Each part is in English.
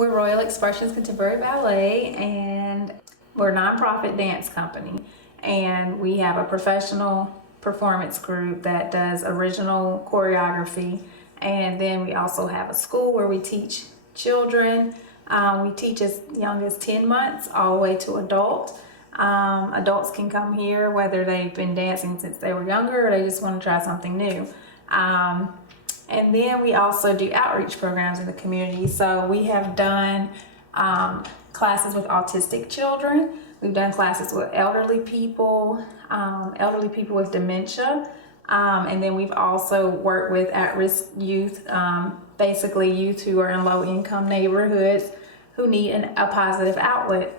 We're Royal Expressions Contemporary Ballet, and we're a nonprofit dance company. And we have a professional performance group that does original choreography. And then we also have a school where we teach children. We teach as young as 10 months all the way to adult. Adults can come here whether they've been dancing since they were younger or they just want to try something new. And then we also do outreach programs in the community. So we have done classes with autistic children. We've done classes with elderly people with dementia. And then we've also worked with at-risk youth, basically youth who are in low-income neighborhoods who need a positive outlet.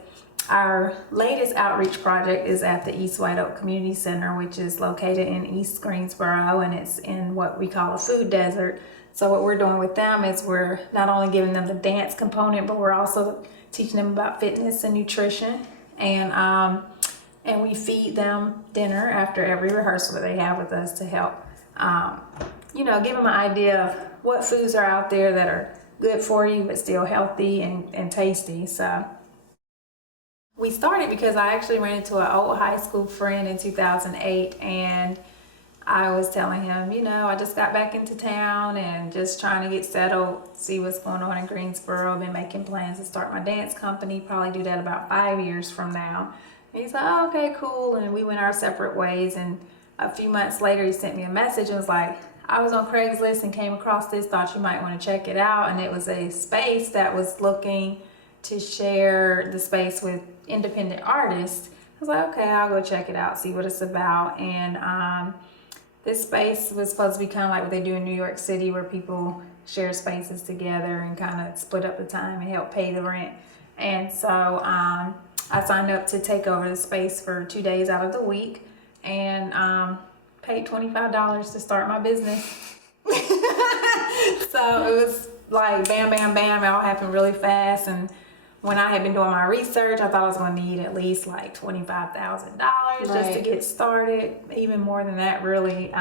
Our latest outreach project is at the East White Oak Community Center, which is located in East Greensboro, and it's in what we call a food desert. So what we're doing with them is we're not only giving them the dance component, but we're also teaching them about fitness and nutrition. And we feed them dinner after every rehearsal that they have with us to help, give them an idea of what foods are out there that are good for you, but still healthy and tasty. So we started because I actually ran into an old high school friend in 2008, and I was telling him, I just got back into town and just trying to get settled, see what's going on in Greensboro. I've been making plans to start my dance company, probably do that about 5 years from now. And he's like, oh, okay, cool. And we went our separate ways. And a few months later, he sent me a message and was like, I was on Craigslist and came across this, thought you might want to check it out. And it was a space that was looking to share the space with independent artists. I was like, okay, I'll go check it out, see what it's about. And this space was supposed to be kind of like what they do in New York City, where people share spaces together and kind of split up the time and help pay the rent. And so I signed up to take over the space for 2 days out of the week, and paid $25 to start my business. So it was like bam, bam, bam. It all happened really fast. And when I had been doing my research, I thought I was going to need at least like $25,000 just to get started, even more than that really,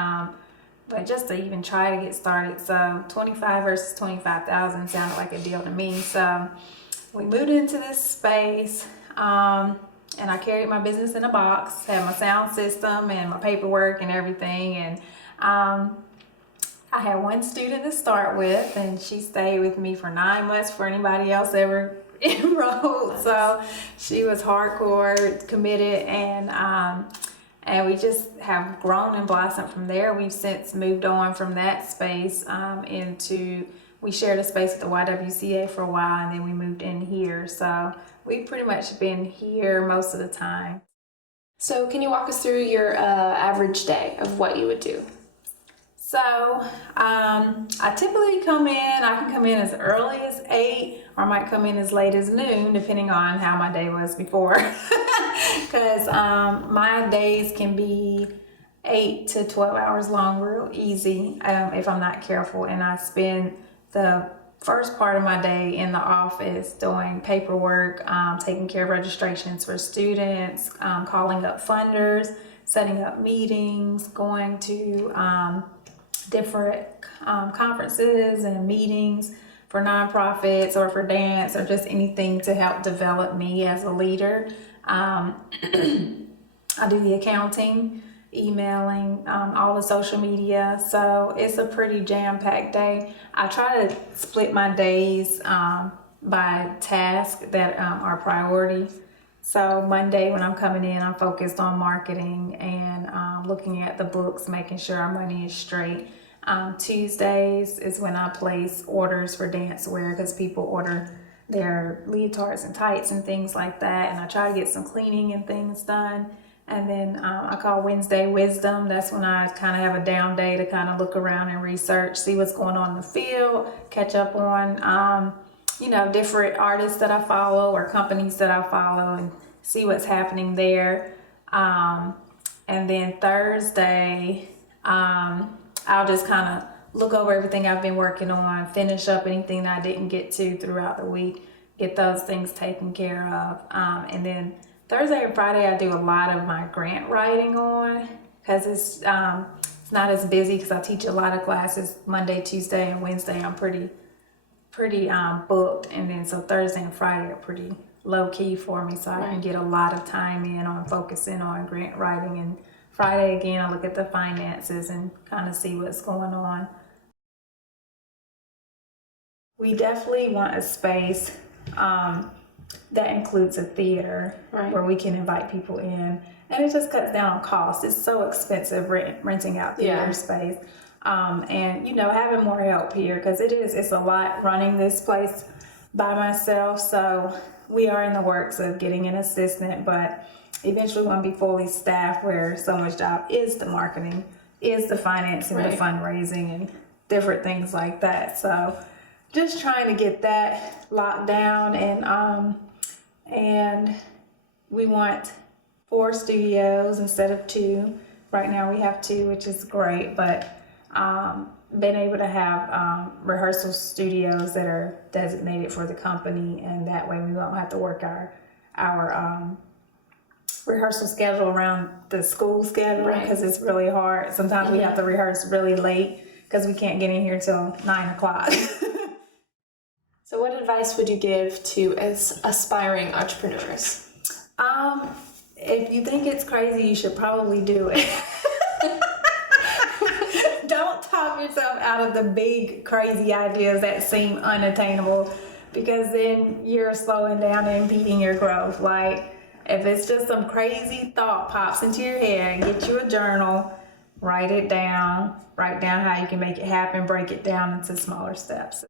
but just to even try to get started. So 25 versus 25,000 sounded like a deal to me. So we moved into this space, and I carried my business in a box, had my sound system and my paperwork and everything. And I had one student to start with, and she stayed with me for 9 months before anybody else ever enrolled. So she was hardcore committed, and we just have grown and blossomed from there. We've since moved on from that space we shared a space with the YWCA for a while, and then we moved in here. So we've pretty much been here most of the time. So can you walk us through your average day of what you would do? So I typically I can come in as early as 8, or I might come in as late as noon, depending on how my day was before. Because my days can be 8 to 12 hours long real easy if I'm not careful. And I spend the first part of my day in the office doing paperwork, taking care of registrations for students, calling up funders, setting up meetings, going to different conferences and meetings for nonprofits or for dance or just anything to help develop me as a leader. I do the accounting, emailing, all the social media. So it's a pretty jam-packed day. I try to split my days by tasks that are priority. So Monday when I'm coming in, I'm focused on marketing and looking at the books, making sure our money is straight. Tuesdays is when I place orders for dance wear, because people order their leotards and tights and things like that, and I try to get some cleaning and things done. And then I call Wednesday Wisdom. That's when I kind of have a down day to kind of look around and research, see what's going on in the field, catch up on different artists that I follow or companies that I follow, and see what's happening there. And then Thursday, I'll just kind of look over everything I've been working on, finish up anything that I didn't get to throughout the week, get those things taken care of. And then Thursday and Friday, I do a lot of my grant writing on, because it's not as busy, because I teach a lot of classes Monday, Tuesday, and Wednesday. I'm pretty booked. And then so Thursday and Friday are pretty low key for me, so I can Right. get a lot of time in on focusing on grant writing. And Friday again, I look at the finances and kind of see what's going on. We definitely want a space that includes a theater Right. where we can invite people in, and it just cuts down on costs. It's so expensive renting out theater Yeah. space, and having more help here, because it's a lot running this place by myself. So we are in the works of getting an assistant, but eventually want to be fully staffed, where so much job is the marketing, is the financing, Right. the fundraising, and different things like that. So just trying to get that locked down, and we want 4 studios instead of 2. Right now we have 2, which is great, but been able to have rehearsal studios that are designated for the company, and that way we won't have to work our rehearsal schedule around the school schedule, Right. because it's really hard. Sometimes we have to rehearse really late because we can't get in here till 9 o'clock. So what advice would you give to aspiring entrepreneurs? If you think it's crazy, you should probably do it. Don't talk yourself out of the big, crazy ideas that seem unattainable, because then you're slowing down and impeding your growth. Like, if it's just some crazy thought pops into your head, get you a journal, write it down, write down how you can make it happen, break it down into smaller steps.